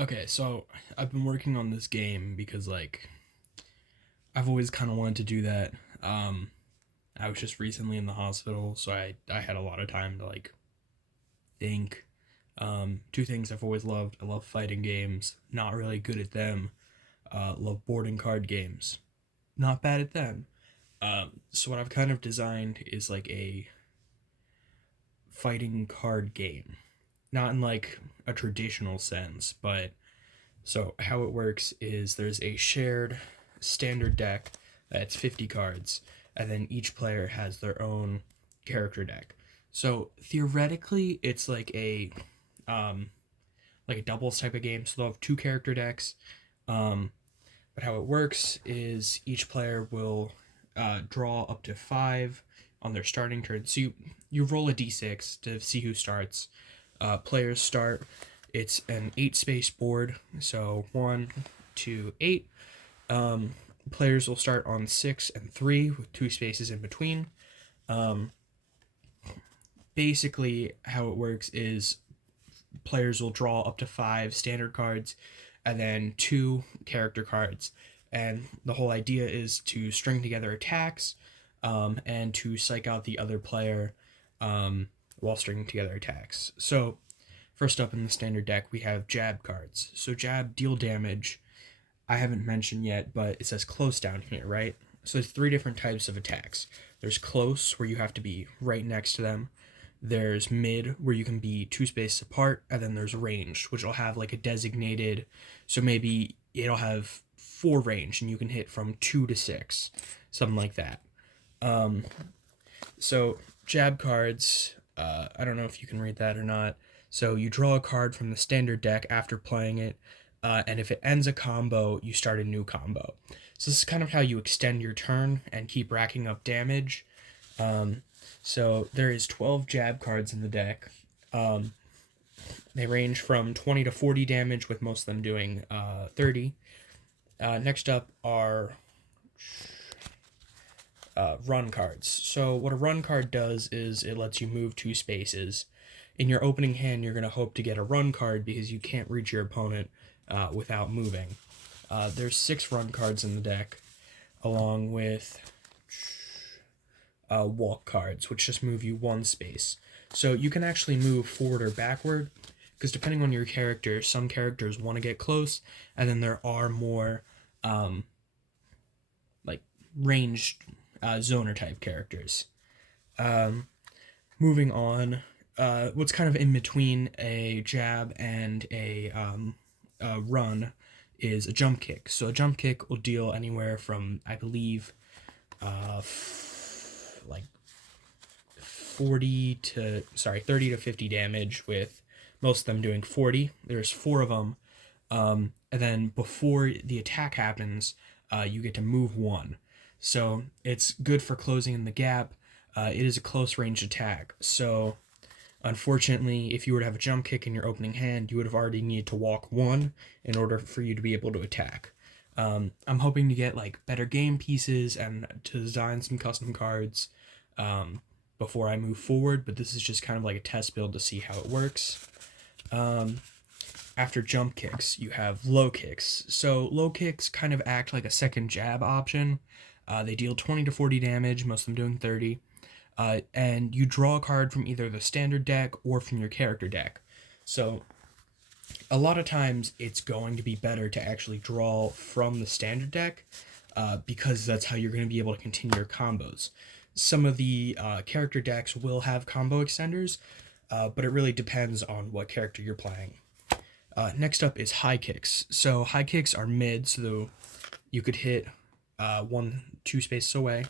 Okay, so I've been working on this game because I've always kind of wanted to do that. Um I was just recently in the hospital, so I had a lot of time to think. Two things I've always loved. I love fighting games, not really good at them. Love boarding card games, not bad at them. So what I've kind of designed is like a fighting card game. Not in like a traditional sense, but so how it works is there's a shared standard deck that's 50 cards, and then each player has their own character deck. So theoretically, it's um, like a doubles type of game. So they'll have two character decks. Um, but how it works is each player will draw up to five on their starting turn. So you roll a d6 to see who starts. Players start. It's an eight space board. So one, two, eight. Um, Players will start on six and three with two spaces in between. Um, Basically, how it works is players will draw up to five standard cards and then two character cards. And the whole idea is to string together attacks and to psych out the other player um, while stringing together attacks. So, first up in the standard deck, we have jab cards. So, jab deal damage. I haven't mentioned yet, but it says close down here, right? So, there's three different types of attacks. There's close, where you have to be right next to them. There's mid, where you can be two spaces apart, and then there's ranged, which will have like a designated. So maybe it'll have four range, and you can hit from two to six, something like that. Um, so jab cards. I don't know if you can read that or not. So you draw a card from the standard deck after playing it, and if it ends a combo, you start a new combo. So this is kind of how you extend your turn and keep racking up damage. Um, so there is 12 jab cards in the deck. Um, they range from 20 to 40 damage, with most of them doing 30. Next up are run cards. So what a run card does is it lets you move two spaces. In your opening hand, you're going to hope to get a run card because you can't reach your opponent without moving. There's six run cards in the deck, along with walk cards, which just move you one space. So you can actually move forward or backward, because depending on your character, some characters want to get close, and then there are more um, like ranged zoner type characters. Um, Moving on, what's kind of in between a jab and a run is a jump kick. So a jump kick will deal anywhere from, I believe, like 30 to 50 damage, with most of them doing 40. There's four of them. And then before the attack happens, you get to move one. So it's good for closing in the gap. It is a close range attack. So unfortunately, if you were to have a jump kick in your opening hand, you would have already needed to walk one in order for you to be able to attack. I'm hoping to get like better game pieces and to design some custom cards um, before I move forward, but this is just kind of like a test build to see how it works. Um, After jump kicks, you have low kicks. So low kicks kind of act like a second jab option. They deal 20 to 40 damage, most of them doing 30. And you draw a card from either the standard deck or from your character deck. So a lot of times it's going to be better to actually draw from the standard deck because that's how you're going to be able to continue your combos. Some of the character decks will have combo extenders, but it really depends on what character you're playing. Next up is high kicks. So high kicks are mid, so you could hit one, two spaces away.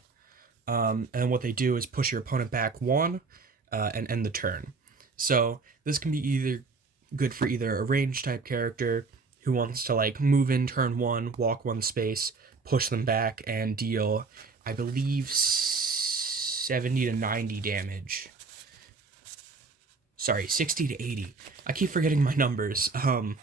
And what they do is push your opponent back one and end the turn. So this can be either good for either a range type character who wants to like move in turn one, walk one space, push them back, and deal, I believe, 70 to 90 damage. Sorry, 60 to 80. I keep forgetting my numbers. So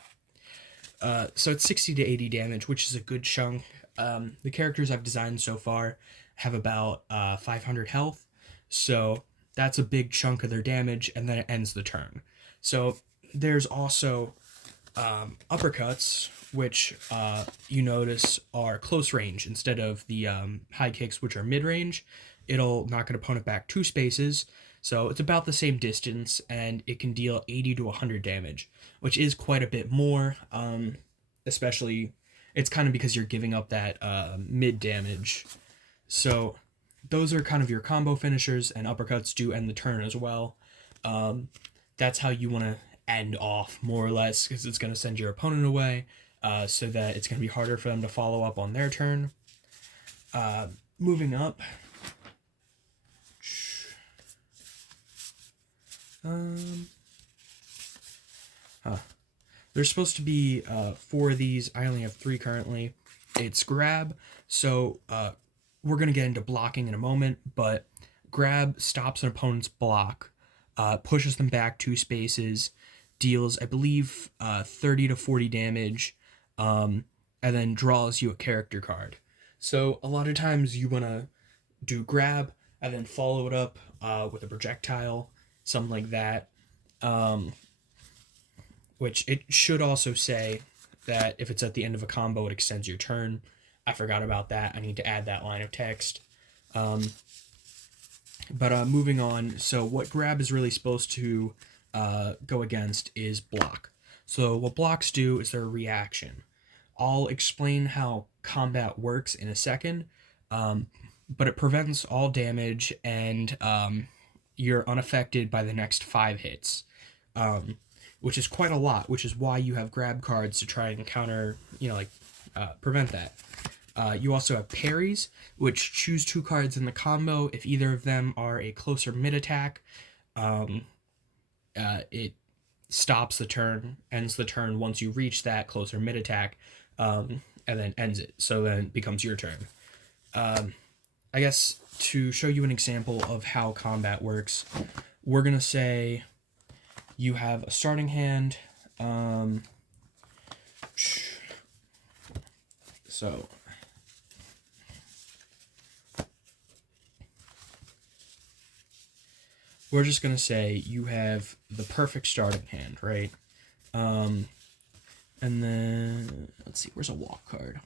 it's 60 to 80 damage, which is a good chunk. The characters I've designed so far have about 500 health, so that's a big chunk of their damage, and then it ends the turn. So there's also uppercuts, which you notice are close range instead of the high kicks, which are mid range. It'll knock an opponent back 2 spaces, so it's about the same distance, and it can deal 80 to 100 damage, which is quite a bit more. Especially, it's kind of because you're giving up that mid damage. So those are kind of your combo finishers, and uppercuts do end the turn as well. That's how you want to end off, more or less, because it's going to send your opponent away, so that it's going to be harder for them to follow up on their turn. Moving up. There's supposed to be 4 of these. I only have 3 currently. It's grab. So we're going to get into blocking in a moment, but grab stops an opponent's block, pushes them back 2 spaces, deals, I believe, 30 to 40 damage, and then draws you a character card. So a lot of times you want to do grab and then follow it up with a projectile, something like that. Which it should also say that if it's at the end of a combo, it extends your turn. I forgot about that. I need to add that line of text. But moving on, so what grab is really supposed to go against is block. So what blocks do is they're a reaction. I'll explain how combat works in a second, but it prevents all damage, and you're unaffected by the next 5 hits, which is quite a lot, which is why you have grab cards to try and counter, prevent that. You also have parries, which choose 2 cards in the combo. If either of them are a closer mid attack, it stops the turn, ends the turn once you reach that closer mid attack, and then ends it. So then it becomes your turn. I guess to show you an example of how combat works, we're going to say you have a starting hand. So we're just going to say you have the perfect starting hand, right? And then, let's see, where's a walk card?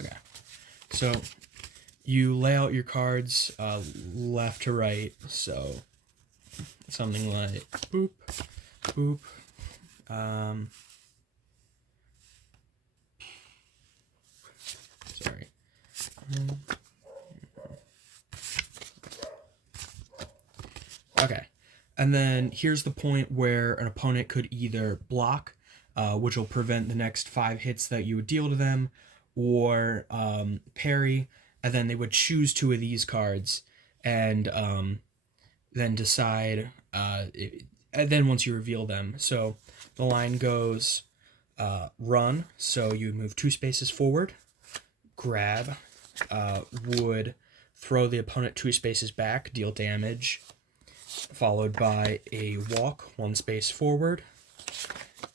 Okay. So you lay out your cards left to right. So something like boop, boop. Sorry. Okay. And then here's the point where an opponent could either block, which will prevent the next 5 hits that you would deal to them, or parry, and then they would choose 2 of these cards, and then decide, and then once you reveal them. So the line goes run, so you move 2 spaces forward, grab, would throw the opponent 2 spaces back, deal damage, followed by a walk 1 space forward,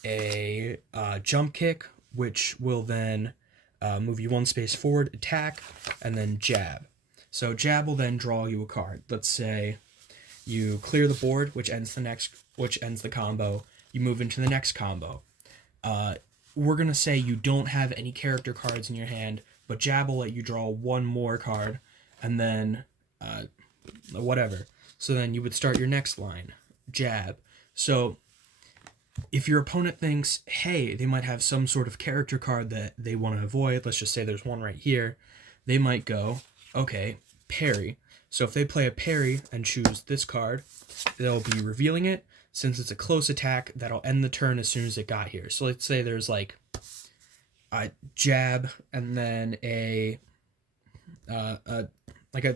a jump kick, which will then move you 1 space forward, attack, and then jab. So jab will then draw you a card. Let's say you clear the board, which ends the combo. You move into the next combo. We're gonna say you don't have any character cards in your hand, but jab will let you draw 1 more card, and then whatever. So then you would start your next line, jab. So if your opponent thinks, hey, they might have some sort of character card that they want to avoid, let's just say there's one right here, they might go, okay, parry. So if they play a parry and choose this card, they'll be revealing it. Since it's a close attack, that'll end the turn as soon as it got here. So let's say there's like a jab and then a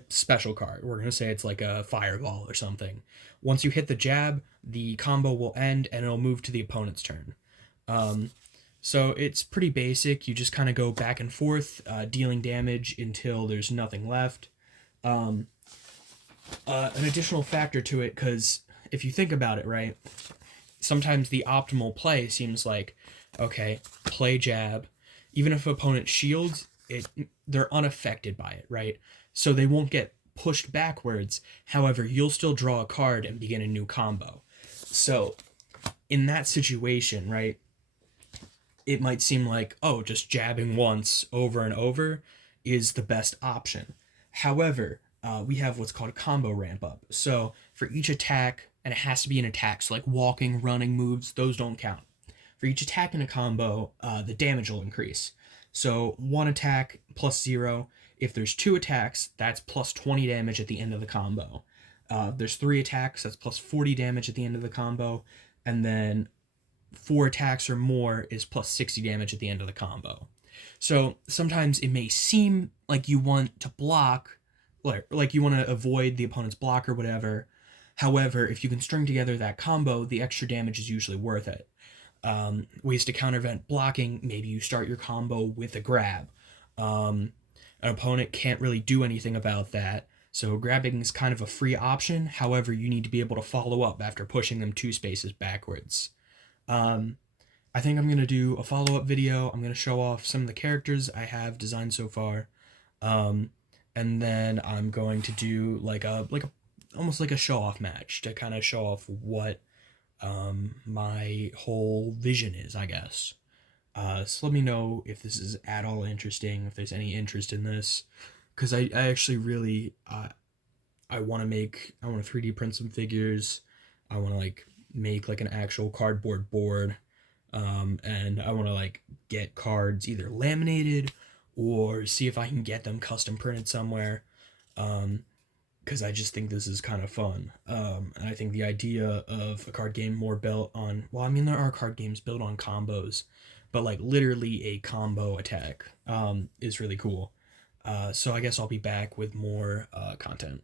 special card. We're going to say it's like a fireball or something. Once you hit the jab, the combo will end and it'll move to the opponent's turn. So it's pretty basic. You just kind of go back and forth, dealing damage until there's nothing left. An additional factor to it, because if you think about it, right, sometimes the optimal play seems like, okay, play jab. Even if opponent shields, they're unaffected by it, right? So they won't get pushed backwards. However, you'll still draw a card and begin a new combo. So in that situation, right, it might seem like, oh, just jabbing once over and over is the best option. However, we have what's called a combo ramp up. So for each attack, and it has to be an attack, so like walking, running moves, those don't count. For each attack in a combo, the damage will increase. So one attack plus 0. If there's 2 attacks, that's plus 20 damage at the end of the combo. There's 3 attacks, that's plus 40 damage at the end of the combo. And then 4 attacks or more is plus 60 damage at the end of the combo. So sometimes it may seem like you want to block, like you want to avoid the opponent's block or whatever. However, if you can string together that combo, the extra damage is usually worth it. Ways to countervent blocking: maybe you start your combo with a grab. An opponent can't really do anything about that, so grabbing is kind of a free option. However, you need to be able to follow up after pushing them 2 spaces backwards. I think I'm going to do a follow-up video. I'm going to show off some of the characters I have designed so far. And then I'm going to do like a almost like a show-off match to kind of show off what my whole vision is, I guess. So let me know if this is at all interesting, if there's any interest in this, because I actually really I want to 3D print some figures. I want to like make like an actual cardboard board, and I want to like get cards either laminated or see if I can get them custom printed somewhere, because I just think this is kind of fun. And I think the idea of a card game more built on, well, I mean, there are card games built on combos, but like literally a combo attack is really cool. So I guess I'll be back with more content.